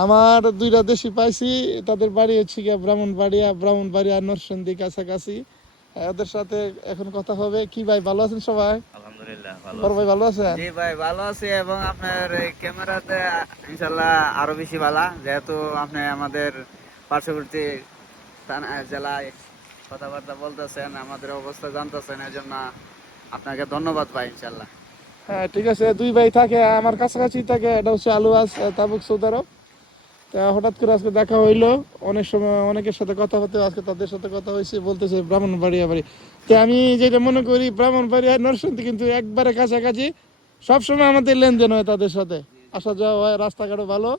আমার দুইটা দেশি পাইছি, তাদের বাড়ি হচ্ছে গিয়া ব্রাহ্মণবাড়িয়া নরসিংদী কাছাকাছি। ওদের সাথে এখন কথা হবে। কি ভাই ভালো আছেন সবাই? আলহামদুলিল্লাহ ভালো বড় আছি। ভাই ভালো আছেন? জি ভাই ভালো আছি, এবং আপনার এই ক্যামেরাতে ইনশাল্লাহ আরো বেশি ভালো, যেহেতু আপনি আমাদের পার্শ্ববর্তী জেলায় কথাবার্তা বলতেছেন, আমাদের অবস্থা জানতেছেন, এর জন্য আপনাকে ধন্যবাদ ভাই। ইনশাল্লাহ হ্যাঁ ঠিক আছে। দুই ভাই থাকে আমার কাছাকাছি থাকে, এটা হচ্ছে আলুয়াজ তাবুক সৌদি আরব। তা হঠাৎ করে আজকে দেখা হইলো, অনেক সময় অনেকের সাথে কথা হতে, আজকে তাদের সাথে কথা হয়েছে, বলতেছে ব্রাহ্মণবাড়িয়া বাড়ি। তো আমি যেটা মনে করি ব্রাহ্মণবাড়িয়া নরসিংদী কিন্তু একবারে কাছাকাছি, সবসময় আমাদের লেনদেন হয় তাদের সাথে, আসা যাওয়া হয়, রাস্তাঘাটও ভালো।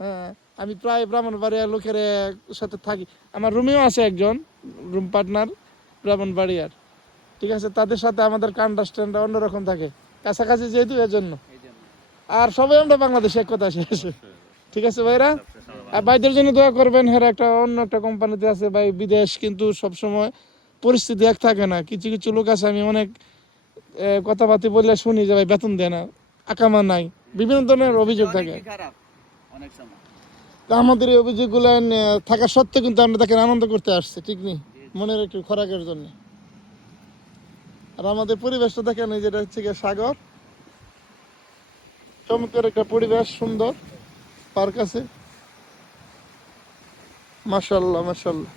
হ্যাঁ, আমি প্রায় ব্রাহ্মণবাড়িয়ার লোকের সাথে থাকি। আমার রুমেও আছে একজন রুম পার্টনার ব্রাহ্মণবাড়িয়ার। ঠিক আছে, তাদের সাথে আমাদের আন্ডারস্ট্যান্ডটা অন্যরকম থাকে, কাছাকাছি যেহেতু এর জন্য। এই জন্য আর সবাই আমরা বাংলাদেশে এক কথা শেষে। ঠিক আছে ভাইরা, সবচেয়ে সময় আর ভালো। ভাইদের জন্য দোয়া করবেন। হ্যাঁ, একটা অন্য একটা কোম্পানিতে আছে ভাই, বিদেশ, কিন্তু সবসময় পরিস্থিতি এক থাকে না। কিছু কিছু লোক আছে, আমি অনেক কথাবার্তা বললে শুনি যে ভাই বেতন দেয় না, আকামা নাই, বিভিন্ন ধরনের পরিস্থিতি অভিযোগ থাকে। অনেকই খারাপ অনেক সময়। তা আমাদের এই অভিযোগগুলো থাকা সত্ত্বেও কিন্তু আমরা তাকে আনন্দ করতে আসছি, ঠিক নেই, জি জি। মনের একটু খোরাকের জন্য। আর আমাদের পরিবেশটা দেখেন, এই যেটা হচ্ছে গিয়ে সাগর, চমৎকার একটা পরিবেশ, সুন্দর পার্ক আছে। মাশাআল্লাহ মাশাআল্লাহ।